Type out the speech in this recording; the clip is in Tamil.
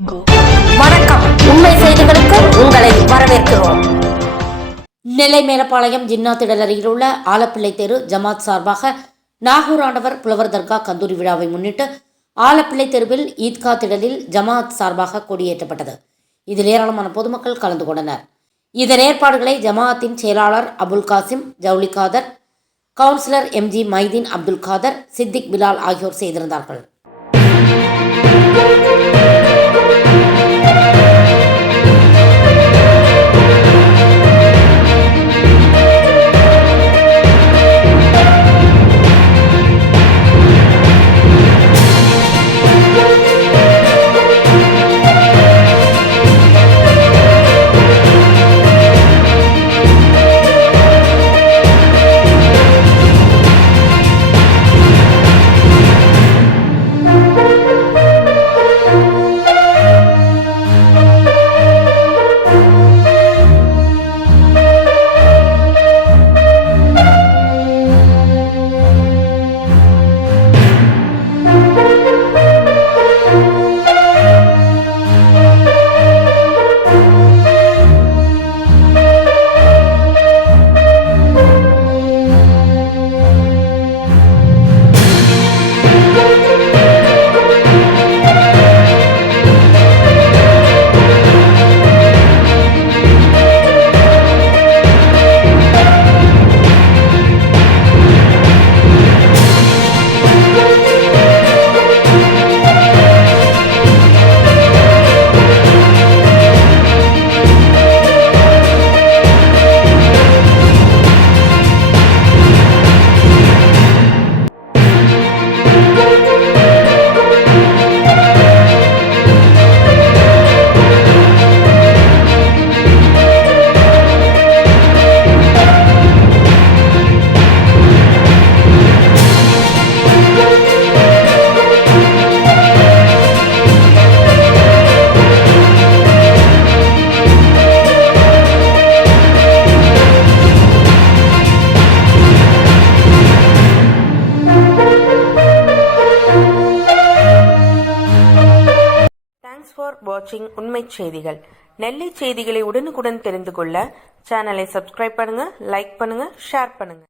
வணக்கம். உண்மை செய்திகளுக்கு உங்களை வரவேற்கிறோம். நெல்லை மேலப்பாளையம் ஜின்னா திடல் அருகில் உள்ள ஆலப்பிள்ளை தெரு ஜமாத் சார்பாக நாகூர் ஆண்டவர் புலவர் தர்கா கந்தூரி விழாவை முன்னிட்டு ஆலப்பிள்ளை தெருவில் ஈத்கா திடலில் ஜமாத் சார்பாக கொடியேற்றப்பட்டது. இதில் ஏராளமான பொதுமக்கள் கலந்து கொண்டனர். இதன் ஏற்பாடுகளை ஜமாஅத்தின் செயலாளர் அபுல் காசிம், ஜவுளி காதர், கவுன்சிலர் எம்ஜி மைதீன் அப்துல் காதர், சித்திக் பிலால் ஆகியோர் செய்திருந்தார்கள். ஃபார் வாட்சிங் உண்மை செய்திகள். நெல்லை செய்திகளை உடனுக்குடன் தெரிந்து கொள்ள சேனலை சப்ஸ்கிரைப் பண்ணுங்க, லைக் பண்ணுங்க, ஷேர் பண்ணுங்க.